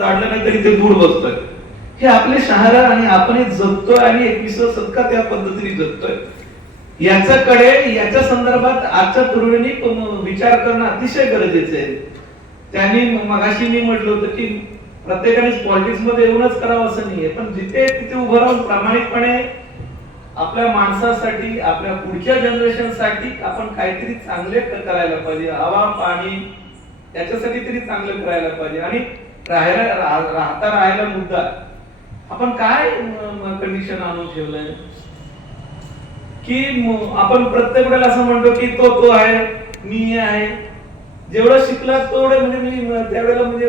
धाडलं नाही तरी ते दूर बसतोय. हे आपले शहर आणि आपण जगतोय आणि 21 शतकात या पद्धतीने जगतोय. याच्या संदर्भात आजच्या तरुणांनी विचार करणं अतिशय गरजेचं आहे. त्यांनी मगाशी मी म्हटलं होतं की प्रत्येकाने पॉलिटिक्स मध्ये येऊनच करावं असं नाहीये, पण जिथे तिथे उभं राहून प्रामाणिकपणे आपल्या माणसासाठी, आपल्या पुढच्या जनरेशन साठी आपण काहीतरी चांगले करायला पाहिजे. हवा पाणी याच्यासाठी तरी चांगलं करायला पाहिजे. आणि राहायला मुद्दा आपण काय कंडिशन आणून ठेवलंय की आपण प्रत्येक वेळेला असं म्हणतो की तो आहे, मी आहे. जेवढं शिकला तेवढं म्हणजे मी त्यावेळेला म्हणजे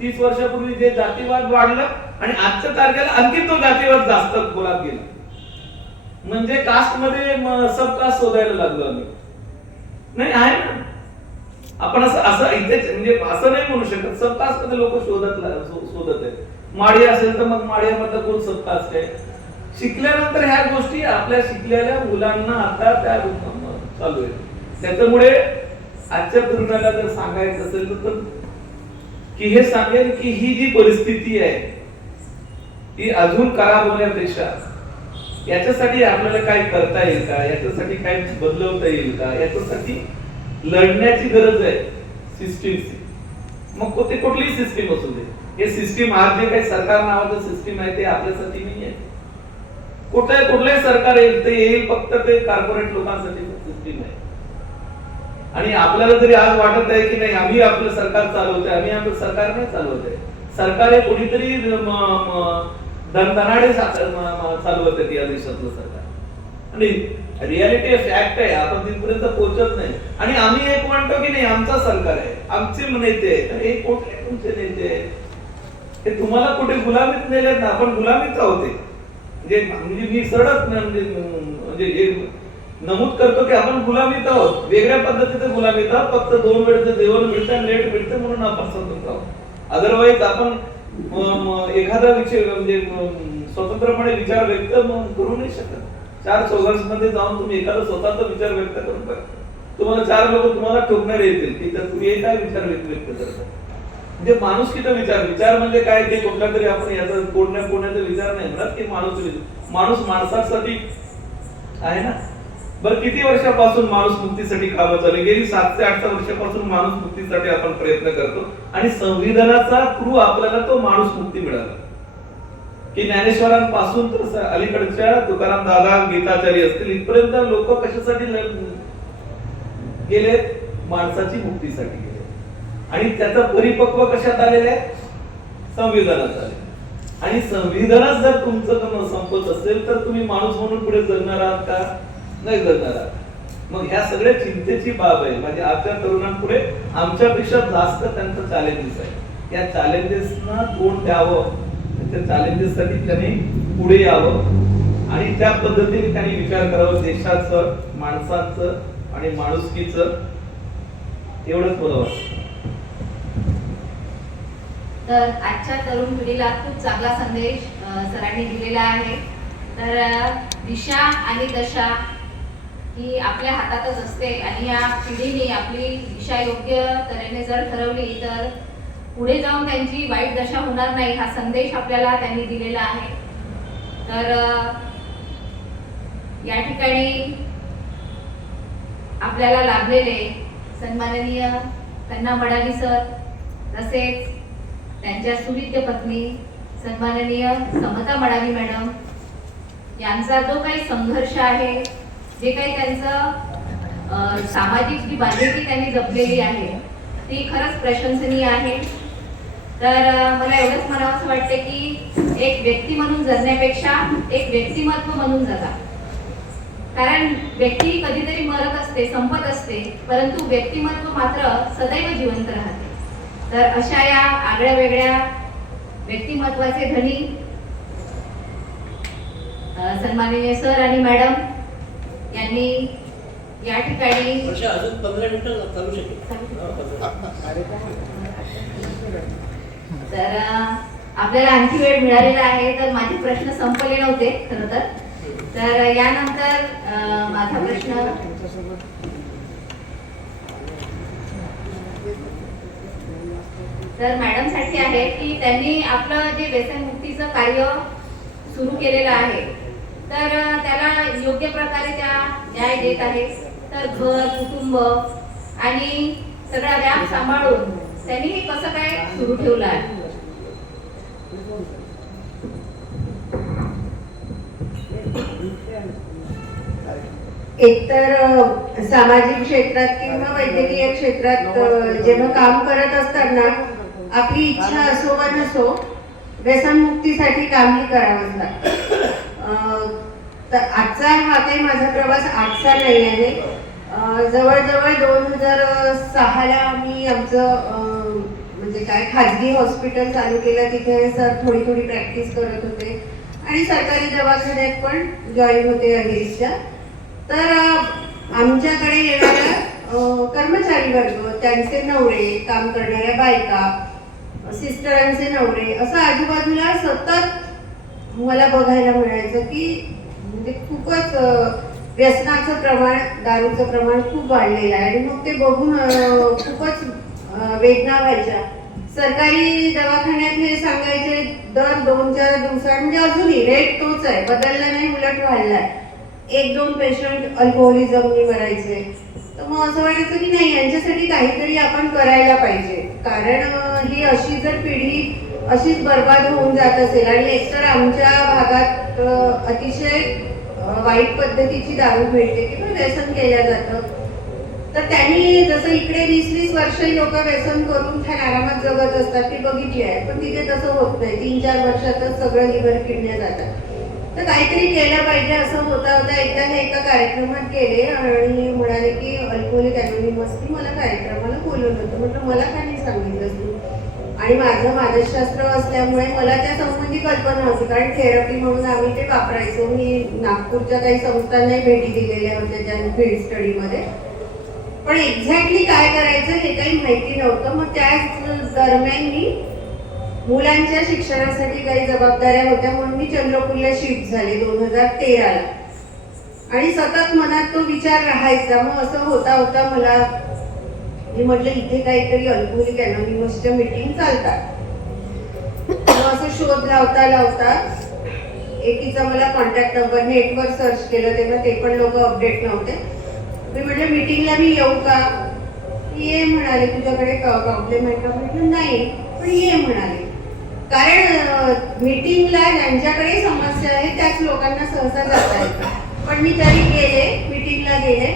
30 वर्षापूर्वी जे जातीवाद वाढलं आणि आजच्या तारखेला आणखी तो जातीवाद जास्त खोलात गेला. म्हणजे कास्ट मध्ये सब कास्ट शोधायला लागलो आम्ही. नाही आहे ना, आपण असं इथेच म्हणजे असं नाही म्हणू शकत. सब कास्ट मध्ये लोक शोधत आहेत. माडी असेल तर मग माडीमधलं कोण सब कास्ट आहे. शिकल्यानंतर ह्या गोष्टी आपल्या शिकलेल्या मुलांना आता त्या चालू आहे. त्याच्यामुळे आजच्या तरुणाला जर सांगायचं असेल तर की हे सांगेल की ही जी परिस्थिती आहे ती अजून खराब होण्यापेक्षा याच्यासाठी आपल्याला काय करता येईल का, याच्यासाठी काय बदलवता येईल का, याच्यासाठी लढण्याची गरज आहे सिस्टीमची. मग ते कुठलीही सिस्टीम असू दे. हे सिस्टीम आज जे काही सरकार नावाचं सिस्टीम आहे ते आपल्यासाठी नाही आहे. कुठलंही सरकार येईल ते येईल फक्त ते कॉर्पोरेट लोकांसाठी सिस्टीम आहे. आणि आपल्याला जरी आज वाटत आहे की नाही आम्ही आपलं सरकार चालवतोय, आम्ही आपलं सरकार नाही चालवतोय. सरकार हे कोणीतरी धनाडे चालवत आहे या देशातलं सरकार. आणि रियालिटी फॅक्ट आहे, आपण तिथपर्यंत पोहोचत नाही. आणि आम्ही एक म्हणतो की नाही आमचा सरकार आहे, आमचे नेते आहेत. हे कुठले तुमचे नेते आहेत? हे तुम्हाला कुठे गुलामीत नेलेत ना. आपण गुलामीत आहोत. म्हणजे मी सरळच म्हणजे नमूद करतो की आपण गुलामीत आहोत. वेगळ्या पद्धतीचं गुलामीत आहोत. फक्त 2 वेळचं जेवण मिळतं, लेट मिळतं म्हणून आपण स्वतंत्र आहोत. अदरवाईज आपण एखादा विषय म्हणजे स्वतंत्रपणे विचार व्यक्त करू नाही शकत. 4 चौघांमध्ये जाऊन तुम्ही एखादा स्वतःचा विचार व्यक्त करून बघा. तुम्हाला 4 लोक तुम्हाला ठोकणारे येतील की तुम्ही काय विचार व्यक्त करता. म्हणजे माणुसकीचा विचार म्हणजे काय ते कुठला तरी आपण याचा कोडण्याचा विचार नाही म्हणत की माणूस माणसासाठी आहे ना. बरं किती वर्षापासून माणूस मुक्तीसाठी कामं चालू गेली? 7 ते 8 वर्षापासून माणूस मुक्तीसाठी आपण प्रयत्न करतो. आणि संविधानाचा थ्रू आपल्याला तो माणूस मुक्ती मिळाला. की ज्ञानेश्वरांपासून तर अलीकडच्या तुकाराम दादा गीताचार्य असतील इथपर्यंत लोक कशासाठी गेले? माणसाची मुक्तीसाठी गेले. आणि त्याचा परिपक्व कशात आलेला आहे? संविधानात आले. आणि संविधानात जर तुमचं संपत असेल तर तुम्ही माणूस म्हणून पुढे जगणार आहात का? नाही जगणार आहात. मग ह्या सगळ्या चिंतेची बाब आहे. म्हणजे आजच्या तरुणांपुढे आमच्यापेक्षा जास्त त्यांचं चॅलेंजेस आहे. या चॅलेंजेसना तोंड द्यावं, त्या चॅलेंजेस साठी त्यांनी पुढे यावं आणि त्या पद्धतीने त्यांनी विचार करावा देशाचं, माणसाचं आणि माणुसकीचं. एवढंच मला वाटतं. तर आजच्या तरुण पिढीला खूप चांगला संदेश सरांनी दिलेला आहे. तर दिशा आणि दशा ही आपल्या हातातच असते आणि या पिढीने आपली दिशा योग्य तऱ्हेने जर ठरवली तर पुढे जाऊन त्यांची वाईट दशा होणार नाही, हा संदेश आपल्याला त्यांनी दिलेला आहे. तर या ठिकाणी आपल्याला लाभलेले सन्माननीय कन्ना मडावी सर, तसेच त्यांच्या सुविद्य पत्नी सन्माननीय समता मडावी मॅडम यांचा जो काही संघर्ष आहे, जे काही त्यांचं सामाजिक जी बांधिलकी त्यांनी जपलेली आहे ती खरंच प्रशंसनीय आहे. तर मला एवढंच म्हणावंसं वाटते की एक व्यक्ती म्हणून जगण्यापेक्षा एक व्यक्तिमत्व म्हणून जगा. कारण व्यक्ती कधीतरी मरत असते, संपत असते, परंतु व्यक्तिमत्व मात्र सदैव जिवंत राहते. तर अशा या आगळ्या वेगळ्या व्यक्तिमत्वाचे धनी सन्माननीय सर आणि मॅडम यांनी या ठिकाणी अजून 15 मिनिटं चालू शकेल. तर आपल्याला आणखी वेळ मिळालेला आहे. तर माझे प्रश्न संपले नव्हते खरं तर यानंतर माझा प्रश्न तर मॅडमसाठी आहे की त्यांनी आपलं जे व्यसनमुक्तीचं कार्य सुरू केलेलं आहे तर त्याला योग्य प्रकारे त्या न्याय देत आहे. तर घर कुटुंब आणि सगळा व्याप सांभाळून त्यांनी हे कसं काय सुरू ठेवलं आहे. एकतर सामाजिक क्षेत्रात किंवा वैद्यकीय क्षेत्रात जेव्हा काम करत असताना आपली इच्छा असो वा नसो व्यसनमुक्तीसाठी कामही करावंच लागतं. तर आजचा हा काही माझा प्रवास आजचा नाही आहे. जवळजवळ 2006ला मी आमचं म्हणजे काय खाजगी हॉस्पिटल चालू केलं. तिथे सर थोडी थोडी प्रॅक्टिस करत होते आणि सरकारी दवाखान्यात पण जॉईन होते अहिरीच्या. तर आमच्याकडे येणाऱ्या कर्मचारी वर्ग, त्यांचे नवरे, काम करणाऱ्या बायका, सिस्टरांचे नवरे, असं आजूबाजूला सतत मला बघायला मिळायचं की म्हणजे खूपच व्यसनाचं प्रमाण, दारूचं प्रमाण खूप वाढलेलं आहे. आणि मग ते बघून खूपच वेदना व्हायच्या. सरकारी दवाखान्यात हे सांगायचे दर 2-4 दिवसात, म्हणजे अजूनही रेट तोच आहे, बदलला नाही, उलट वाढलाय. 1-2 पेशंट अल्कोहोलिझमनी मरायचे. तर मग असं वाटायचं की नाही, यांच्यासाठी काहीतरी आपण करायला पाहिजे. कारण ही अशी जर पिढी अशीच बर्बाद होऊन जात असेल आणि एकतर आमच्या भागात अतिशय वाईट पद्धतीची दारू मिळते किंवा व्यसन केलं जातं. तर त्यांनी जसं इकडे 20-20 वर्ष लोक व्यसन करून छान आरामात जगत असतात, ती बघितली आहे. पण तिथे तसं होत नाही. 3-4 वर्षातच सगळं लिव्हर किडण्या जातात. तर काहीतरी केलं पाहिजे असं होता एकदा हे एका कार्यक्रमात गेले आणि म्हणाले की अल्कोहोलिक अनोनिमसनी मला कार्यक्रमाला बोलवलं होतं. म्हटलं मला का नाही सांगितलं तू. आणि माझं मानसशास्त्र असल्यामुळे मला त्या संबंधी कल्पना होती, कारण थेरपी म्हणून आम्ही ते वापरायचो. मी नागपूरच्या काही संस्थांनाही भेटी दिलेल्या होत्या त्या फील्ड स्टडीमध्ये. पण एक्झॅक्टली काय करायचं हे काही माहिती नव्हतं. मग त्याच दरम्यान मी मुलांच्या शिक्षणासाठी काही जबाबदाऱ्या होत्या म्हणून मी चंद्रपूरला शिफ्ट झाले 2013ला. आणि सतत मनात तो विचार राहायचा. मग असं होता होता मला मी म्हटलं इथे काहीतरी अल्कोहोलिक अनोनिमसच्या मीटिंग चालतात. मग असं शोध लावता लावता एकीचा मला कॉन्टॅक्ट नंबर नेटवर सर्च केलं, तेव्हा ते पण लोक अपडेट नव्हते. मी म्हटलं मीटिंगला मी येऊ का. ये म्हणाले, तुझ्याकडे प्रॉब्लेम आहे का. म्हटलं नाही, पण ये म्हणाले. कारण मीटिंगला ज्यांच्याकडे समस्या आहे त्याच लोकांना सहसा जाता येतं. पण मी तरी गेले, मीटिंगला गेले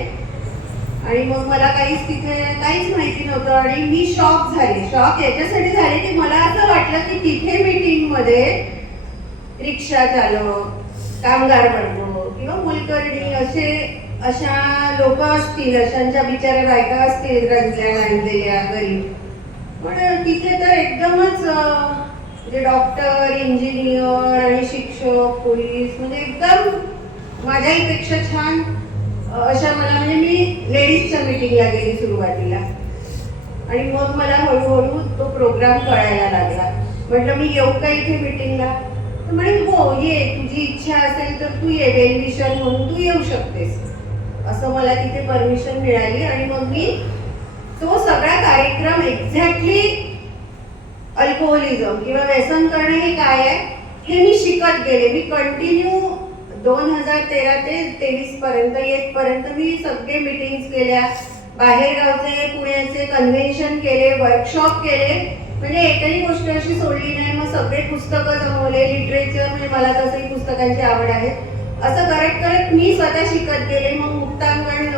आणि मग मला काहीच माहिती नव्हतं. आणि मी शॉक झाले. शॉक याच्यासाठी झाले की मला असं वाटलं की तिथे मीटिंगमध्ये रिक्षा चालक, कामगार वर्ग किंवा मोलकरणी अशा लोक असतील, अशांच्या बिचाऱ्या बायका असतील, रंजल्या नांदलेल्या गरीब. पण तिथे तर एकदमच म्हणजे डॉक्टर, इंजिनियर आणि शिक्षक, पोलीस, म्हणजे एकदम माझ्याहीपेक्षा छान अशा मला, म्हणजे मी लेडीजच्या मीटिंगला गेली सुरुवातीला. आणि मग मला हळूहळू तो प्रोग्राम कळायला लागला. म्हटलं मी येऊ का इथे मीटिंगला. तर म्हणे हो ये, तुझी इच्छा असेल तर तू ये, वेल विशर म्हणून तू येऊ शकतेस. असं मला तिथे परमिशन मिळाली. आणि मग मी तो सगळा कार्यक्रम एक्झॅक्टली अल्कोहोलिझम किंवा व्यसन करणं हे काय आहे हे मी शिकत गेले. मी कंटिन्यू 2013 ते 23 पर्यंत येतपर्यंत मी सगळे मीटिंग्स केल्या, बाहेरगावचे पुण्याचे कन्व्हेन्शन केले, वर्कशॉप केले. म्हणजे एकही गोष्ट अशी सोडली नाही. मग सगळे पुस्तकं जमवले, लिटरेचर, म्हणजे मला तसंही पुस्तकांची आवड आहे. असं करत करत मी स्वतः शिकत गेले. मग मुक्तांगण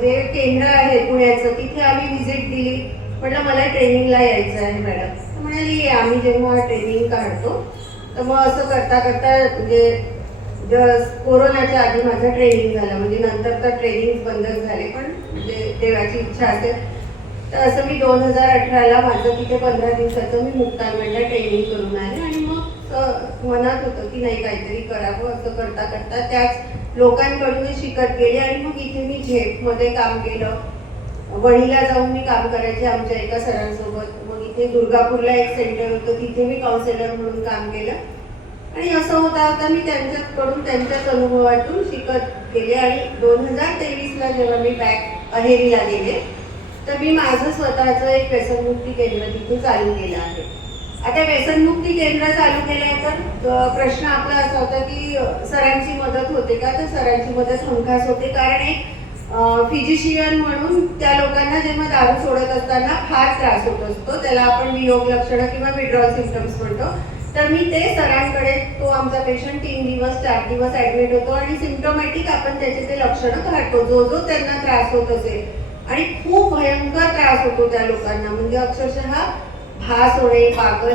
जे केंद्र आहे पुण्याचं, तिथे आम्ही व्हिजिट दिली. म्हटलं मला ट्रेनिंगला यायचं आहे मॅडम. म्हणाली आम्ही जेव्हा ट्रेनिंग काढतो तर मग असं करता करता म्हणजे कोरोनाच्या आधी माझं ट्रेनिंग झालं. म्हणजे नंतर तर ट्रेनिंग बंद झाले, पण म्हणजे देवाची इच्छा असेल तर असं मी 2018ला माझं तिथे 15 दिवसाचं मी मुक्तांगणला ट्रेनिंग करून आले. आणि मग मनात होतं की नाही काहीतरी करावं. असं करता करता त्याच लोकांकडून शिकत गेले. आणि मग इथे मी झेपमध्ये काम केलं, वणीला जाऊन मी काम करायचे आमच्या एका सरांसोबत. मग इथे दुर्गापूरला एक सेंटर होतं, तिथे मी काउन्सिलर म्हणून काम केलं. आणि असं होता होता मी त्यांच्याकडून त्यांच्याच अनुभवातून शिकत गेले. आणि 2023ला जेव्हा मी बॅक अहेरीला गेले तर मी माझं स्वतःचं एक व्यसनमुक्ती केंद्र तिथे चालू केलं आहे. आता व्यसनमुक्ती केंद्र चालू केलंय तर प्रश्न आपला असा होता की सरांची मदत होते का, तर सरांची मदत हमखास होते. कारण एक फिजिशियन म्हणून त्या लोकांना जेव्हा दारू सोडत असताना फार त्रास होत असतो, त्याला आपण वियोग लक्षणं किंवा विड्रॉल सिम्पटम्स म्हणतो. तर मी ते सरांकडे, तो आमचा पेशंट 3 दिवस 4 दिवस ऍडमिट होतो आणि सिम्पटोमॅटिक आपण त्याचे ते लक्षणं काढतो, जो जो त्यांना त्रास होत असेल. आणि खूप भयंकर त्रास होतो त्या लोकांना, म्हणजे अक्षरशः भास होणे, पागल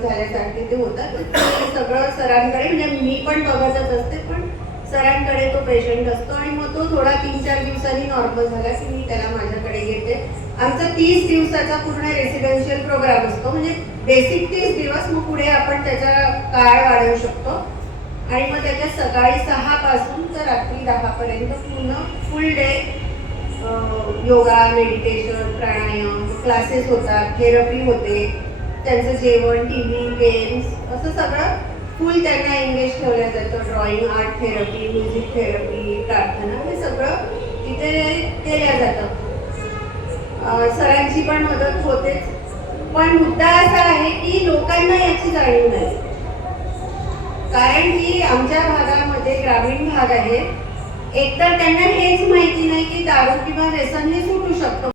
झाल्यासारखे ते होतात. ते सगळं सरांकडे, म्हणजे मी पण बघतच असते, पण सरांकडे तो पेशंट असतो. आणि मग तो थोडा 3-4 दिवसांनी नॉर्मल झाला की मी त्याला माझ्याकडे घेते. आमचा 30 दिवसाचा पूर्ण रेसिडेन्शियल प्रोग्राम असतो, म्हणजे बेसिक 30 दिवस, मग पुढे आपण त्याचा काळ वाढवू शकतो. आणि मग त्याच्या सकाळी 6 पासून तर रात्री 10 पर्यंत पूर्ण फुल डे योगा, मेडिटेशन, प्राणायाम क्लासेस होतात, थेरपी होते, त्यांचं जेवण, TV, गेम्स असं सगळं फुल त्यांना एंगेज ठेवलं जातं. Drawing, art therapy, music therapy, प्रार्थना, हे सगळं तिथे केलं जातं. सरांची पण मदत होतेच. पण मुद्दा असा आहे की लोकांना याची जाणीव नाही, कारण की आमच्या भागामध्ये ग्रामीण भाग आहे. एकतर त्यांना हेच माहिती नाही की दारू किंवा व्यसन हे सुटू शकतं.